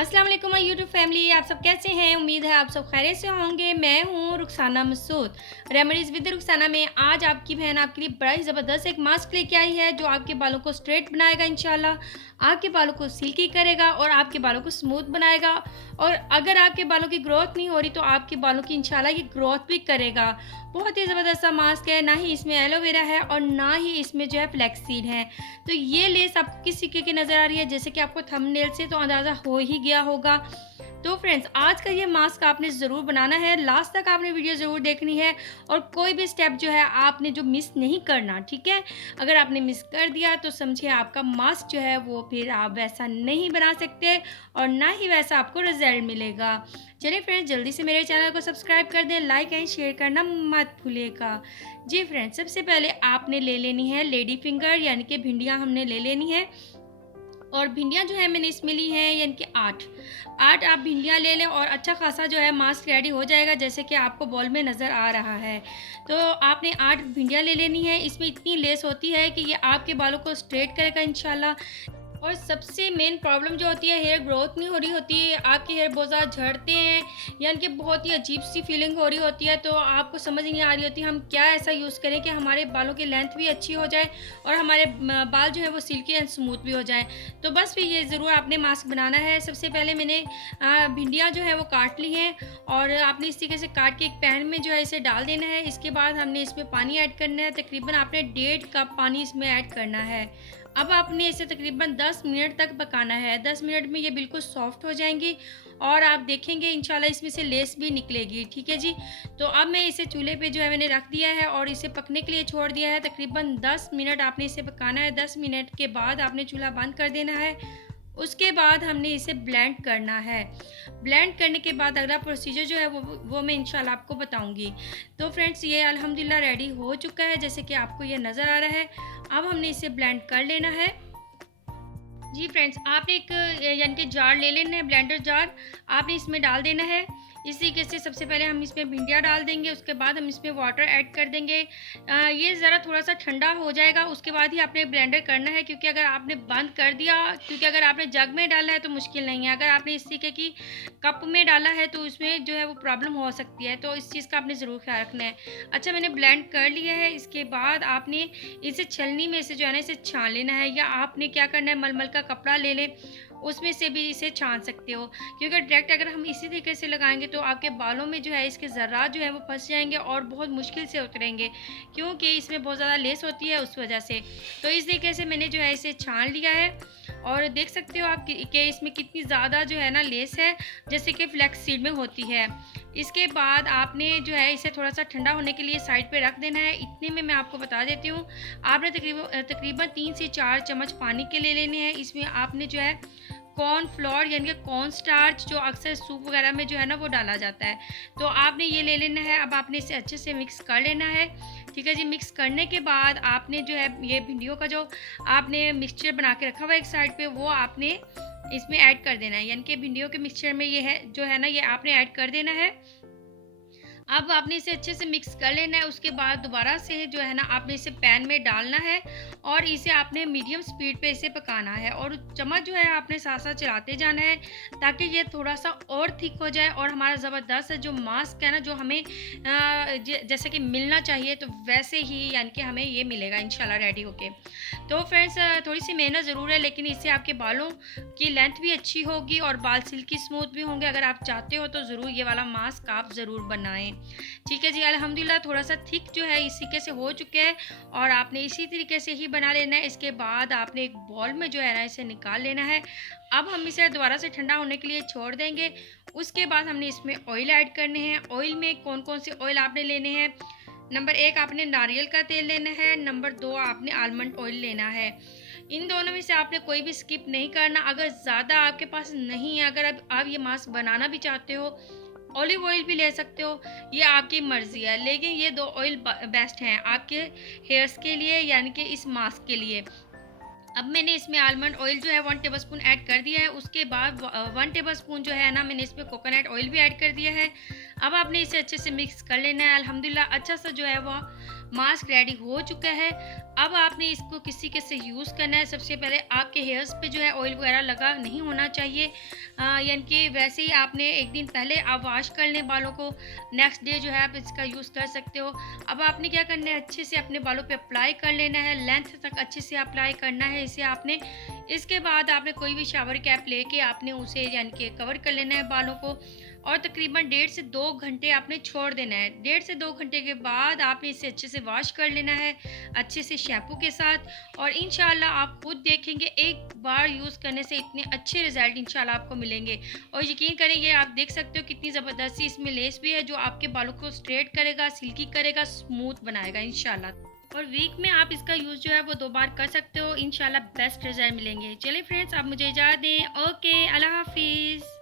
अस्सलाम वालेकुम my YouTube family. आप सब कैसे हैं? उम्मीद है आप सब खैरियत से होंगे। मैं हूँ रुखसाना मसूद। रेमेडीज़ विद रुखसाना में आज आपकी बहन आपके लिए बड़ा ही ज़बरदस्त एक मास्क लेके आई है जो आपके बालों को स्ट्रेट बनाएगा इंशाल्लाह, आपके बालों को सिल्की करेगा और आपके बालों को स्मूथ बनाएगा। और अगर आपके बालों की ग्रोथ नहीं हो रही तो आपके बालों की इंशाल्लाह ये ग्रोथ भी करेगा। बहुत ही ज़बरदस्त सा मास्क है, ना ही इसमें एलोवेरा है और ना ही इसमें जो है फ्लैक्स सीड है। तो ये लेस आपको किस तरीके की नज़र आ रही है, जैसे कि आपको थंबनेल से तो अंदाज़ा हो ही गया होगा। तो फ्रेंड्स, आज का ये मास्क आपने ज़रूर बनाना है, लास्ट तक आपने वीडियो ज़रूर देखनी है और कोई भी स्टेप जो है आपने जो मिस नहीं करना, ठीक है? अगर आपने मिस कर दिया तो समझिए आपका मास्क जो है वो फिर आप वैसा नहीं बना सकते और ना ही वैसा आपको रिज़ल्ट मिलेगा। चलिए फ्रेंड्स, जल्दी से मेरे चैनल को सब्सक्राइब कर दें, लाइक एंड शेयर करना मत भूलिएगा। जी फ्रेंड्स, सबसे पहले आपने ले लेनी है लेडी फिंगर, यानी कि भिंडियाँ हमने ले लेनी है। और भिंडियाँ जो है मैंने इसमें ली हैं यानी कि 8 आप भिंडियाँ ले लें और अच्छा खासा जो है मास्क रेडी हो जाएगा, जैसे कि आपको बॉल में नज़र आ रहा है। तो आपने 8 भिंडियाँ ले लेनी है। इसमें इतनी लेस होती है कि ये आपके बालों को स्ट्रेट करेगा इंशाल्लाह। और सबसे मेन प्रॉब्लम जो होती है, हेयर ग्रोथ नहीं हो रही होती, आपके हेयर बहुत ज़्यादा झड़ते हैं, यानी कि बहुत ही अजीब सी फीलिंग हो रही होती है, तो आपको समझ नहीं आ रही होती हम क्या ऐसा यूज़ करें कि हमारे बालों की लेंथ भी अच्छी हो जाए और हमारे बाल जो है वो सिल्की एंड स्मूथ भी हो जाएं। तो बस फिर ये ज़रूर आपने मास्क बनाना है। सबसे पहले मैंने भिंडियाँ जो है वो काट ली हैं और आपने इस तरीके से काट के एक पैन में जो है इसे डाल देना है। इसके बाद हमने इसमें पानी ऐड करना है, तकरीबन आपने 1.5 कप पानी इसमें ऐड करना है। अब आपने इसे तकरीबन 10 मिनट तक पकाना है। 10 मिनट में ये बिल्कुल सॉफ्ट हो जाएँगी और आप देखेंगे इंशाल्लाह इसमें से लेस भी निकलेगी, ठीक है जी। तो अब मैं इसे चूल्हे पे जो है मैंने रख दिया है और इसे पकने के लिए छोड़ दिया है। तकरीबन 10 मिनट आपने इसे पकाना है। 10 मिनट के बाद आपने चूल्हा बंद कर देना है। उसके बाद हमने इसे ब्लेंड करना है। ब्लेंड करने के बाद अगला प्रोसीजर जो है वो मैं इंशाल्लाह आपको बताऊँगी। तो फ्रेंड्स, ये अल्हम्दुलिल्लाह रेडी हो चुका है, जैसे कि आपको ये नज़र आ रहा है। अब हमने इसे ब्लेंड कर लेना है। जी फ्रेंड्स, आपने एक यानी कि जार ले लेना है, ब्लेंडर जार। आपने इसमें डाल देना है। इस तरीके से सबसे पहले हम इसमें भिंडियाँ डाल देंगे, उसके बाद हम इसमें वाटर ऐड कर देंगे। ये ज़रा थोड़ा-सा ठंडा हो जाएगा, उसके बाद ही आपने ब्लेंडर करना है, क्योंकि अगर आपने बंद कर दिया, क्योंकि अगर आपने जग में डाला है तो मुश्किल नहीं है, अगर आपने इस तरीके की कप में डाला है तो उसमें जो है वो प्रॉब्लम हो सकती है, तो इस चीज़ का आपने ज़रूर ख्याल रखना है। अच्छा, मैंने ब्लेंड कर लिया है। इसके बाद आपने इसे छलनी में से जो है ना इसे छान लेना है, या आपने क्या करना है, मलमल का कपड़ा ले लें, उसमें से भी इसे छान सकते हो, क्योंकि डायरेक्ट अगर हम इसी तरीके से लगाएंगे तो आपके बालों में जो है इसके ज़र्रात जो है वो फंस जाएंगे और बहुत मुश्किल से उतरेंगे, क्योंकि इसमें बहुत ज़्यादा लेस होती है उस वजह से। तो इस तरीके से मैंने जो है इसे छान लिया है और देख सकते हो आप कि इसमें कितनी ज़्यादा जो है ना लेस है, जैसे कि फ्लैक्स सीड में होती है। इसके बाद आपने जो है इसे थोड़ा-सा ठंडा होने के लिए साइड पे रख देना है। इतने में मैं आपको बता देती हूँ, आपने तकरीबन 3 से 4 चम्मच पानी के ले लेने हैं। इसमें आपने जो है कॉर्न फ्लोर यानी कि कॉर्न स्टार्च, जो अक्सर सूप वगैरह में जो है ना वो डाला जाता है, तो आपने ये ले लेना है। अब आपने इसे अच्छे से मिक्स कर लेना है, ठीक है जी। मिक्स करने के बाद आपने जो है ये भिंडियों का जो आपने मिक्सचर बना के रखा हुआ है एक साइड पे, वो आपने इसमें ऐड कर देना है, यानी कि भिंडियों के मिक्सचर में ये है जो है ना ये आपने ऐड कर देना है। अब आपने इसे अच्छे से मिक्स कर लेना है। उसके बाद दोबारा से जो है ना आपने इसे पैन में डालना है और इसे आपने मीडियम स्पीड पे इसे पकाना है और चम्मच जो है आपने साथ-साथ चलाते जाना है, ताकि ये थोड़ा-सा और थिक हो जाए और हमारा ज़बरदस्त जो मास्क है ना, जो हमें जैसे कि मिलना चाहिए तो वैसे ही यानी कि हमें ये मिलेगा इंशाल्लाह रेडी होके। तो फ्रेंड्स, थोड़ी-सी मेहनत ज़रूर है, लेकिन इससे आपके बालों की लेंथ भी अच्छी होगी और बाल सिल्की स्मूथ भी होंगे। अगर आप चाहते हो तो ज़रूर ये वाला मास्क आप ज़रूर बनाएँ। ठीक है जी, अल्हम्दुलिल्लाह थोड़ा-सा थिक जो है इस तरीके से हो चुके हैं और आपने इसी तरीके से ही बना लेना है। इसके बाद आपने एक बॉल में जो है ना इसे निकाल लेना है। अब हम इसे दोबारा से ठंडा होने के लिए छोड़ देंगे। उसके बाद हमने इसमें ऑयल ऐड करने हैं। ऑयल में कौन-कौन से ऑयल आपने लेने हैं? नंबर 1 आपने नारियल का तेल लेना है, नंबर 2 आपने आलमंड ऑयल लेना है। इन दोनों में से आपने कोई भी स्किप नहीं करना। अगर ज़्यादा आपके पास नहीं है, अगर अब आप ये मास्क बनाना भी चाहते हो, ऑलिव ऑयल भी ले सकते हो, ये आपकी मर्ज़ी है, लेकिन ये 2 ऑयल बेस्ट हैं आपके हेयर्स के लिए, यानी कि इस मास्क के लिए। अब मैंने इसमें आलमंड ऑयल जो है 1 टेबलस्पून ऐड कर दिया है। उसके बाद 1 टेबलस्पून जो है ना मैंने इसमें कोकोनट ऑयल भी ऐड कर दिया है। अब आपने इसे अच्छे से मिक्स कर लेना है। अल्हम्दुलिल्लाह अच्छा सा जो है वो मास्क रेडी हो चुका है। अब आपने इसको किसी के से यूज़ करना है। सबसे पहले आपके हेयर्स पे जो है ऑयल वगैरह लगा नहीं होना चाहिए। यानी कि वैसे ही आपने 1 दिन पहले आप वॉश कर लें बालों को, नेक्स्ट डे जो है आप इसका यूज़ कर सकते हो। अब आपने क्या करना है, अच्छे से अपने बालों पे अप्लाई कर लेना है, लेंथ तक अच्छे से अप्लाई करना है इसे आपने। इसके बाद आपने कोई भी शावर कैप लेके आपने उसे यानी कि कवर कर लेना है बालों को, और तकरीबन 1.5 से 2 घंटे आपने छोड़ देना है। 1.5 से 2 घंटे के बाद आपने इसे अच्छे से वॉश कर लेना है, अच्छे से शैम्पू के साथ, और इंशाल्लाह आप खुद देखेंगे एक बार यूज़ करने से इतने अच्छे रिज़ल्ट इंशाल्लाह आपको मिलेंगे। और यकीन करेंगे, आप देख सकते हो कितनी ज़बरदस्त सी इसमें लेस भी है जो आपके बालों को स्ट्रेट करेगा, सिल्की करेगा, स्मूथ बनाएगा इंशाल्लाह। और वीक में आप इसका यूज़ जो है वो 2 बार कर सकते हो, इंशाल्लाह बेस्ट रिज़ल्ट मिलेंगे। चलिए फ्रेंड्स, आप मुझे इजाज़त दें। ओके, अल्लाह हाफ़िज़।